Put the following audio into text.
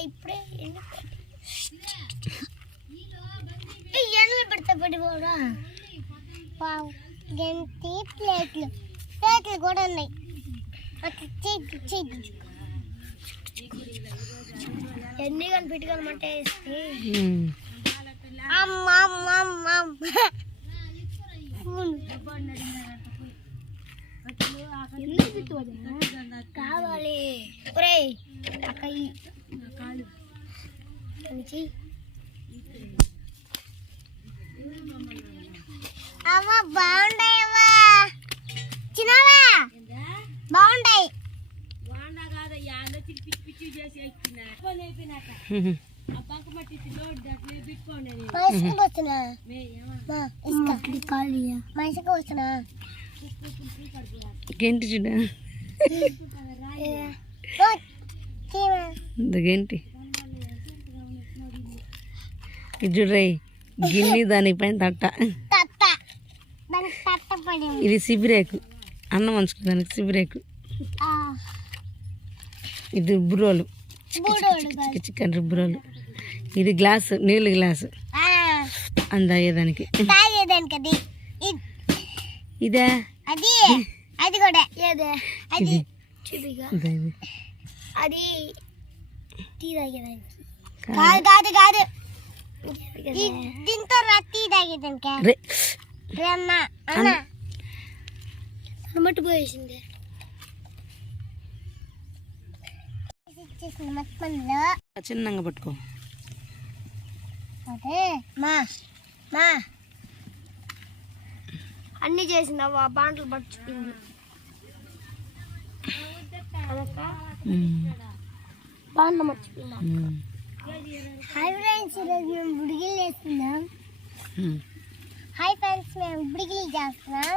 ఇప్పుడే ఎండలు పెడతా పడిపోవడా గంటి ప్లేట్లు కూడా ఉన్నాయి ఎన్ని కానీ పెట్టుకోమంటే కావాలి అవ్వా బాగుంటాయి అవ్వా చిన్నవా బాగుంటాయి గంటి చూడ గంటి ఇది చూడ్రై గిన్నె దానిపైన తట్ట ఇది సిబిరేకు అన్నం వంచుకోదానికి సిబిరేకు ఇది రుబ్బురోలు చికెన్ రుబ్బురోలు ఇది గ్లాసు నీళ్ళు గ్లాసు అందాయేదానికి ఇదే అది అది కూడా అది అది టీ తాగేదానికి కాదు కాదు దీంతో టీ తాగేదానికి మట్టి పోయేసింది చిన్నగా పట్టుకో అదే మా మా అన్ని చేసినావు ఆ బాంటలు పట్టుకుంది బాండ్లు మర్చిపోయిందా హాయ్ ఫ్రెండ్స్ ఈరోజు మేము బుడిగిలు వేస్తున్నాం హాయ్ ఫ్రెండ్స్ మేము బుడిగిలు చేస్తున్నాం